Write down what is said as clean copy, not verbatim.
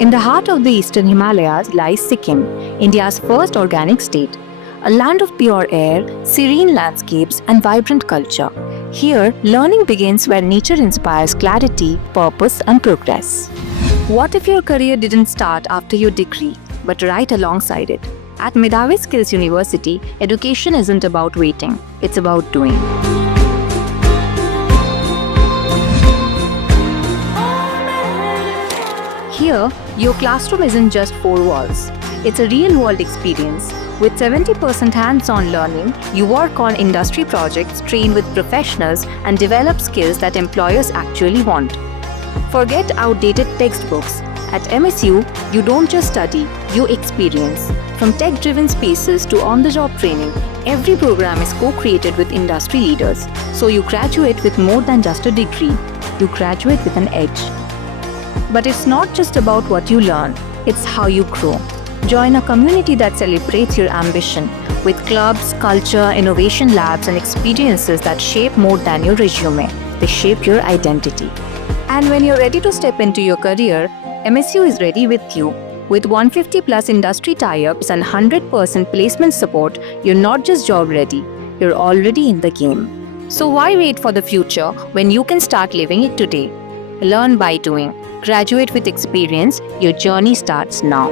In the heart of the eastern Himalayas lies Sikkim, India's first organic state. A land of pure air, serene landscapes, and vibrant culture. Here, learning begins where nature inspires clarity, purpose, and progress. What if your career didn't start after your degree, but right alongside it? At Medhavi Skills University, education isn't about waiting, it's about doing. Here, your classroom isn't just four walls. It's a real-world experience. With 70% hands-on learning, you work on industry projects, train with professionals, and develop skills that employers actually want. Forget outdated textbooks. At MSU, you don't just study, you experience. From tech-driven spaces to on-the-job training, every program is co-created with industry leaders. So you graduate with more than just a degree. You graduate with an edge. But it's not just about what you learn, it's how you grow. Join a community that celebrates your ambition with clubs, culture, innovation labs, and experiences that shape more than your resume. They shape your identity. And when you're ready to step into your career, MSU is ready with you. With 150 plus industry tie-ups and 100% placement support, you're not just job ready, you're already in the game. So why wait for the future when you can start living it today? Learn by doing. Graduate with experience. Your journey starts now.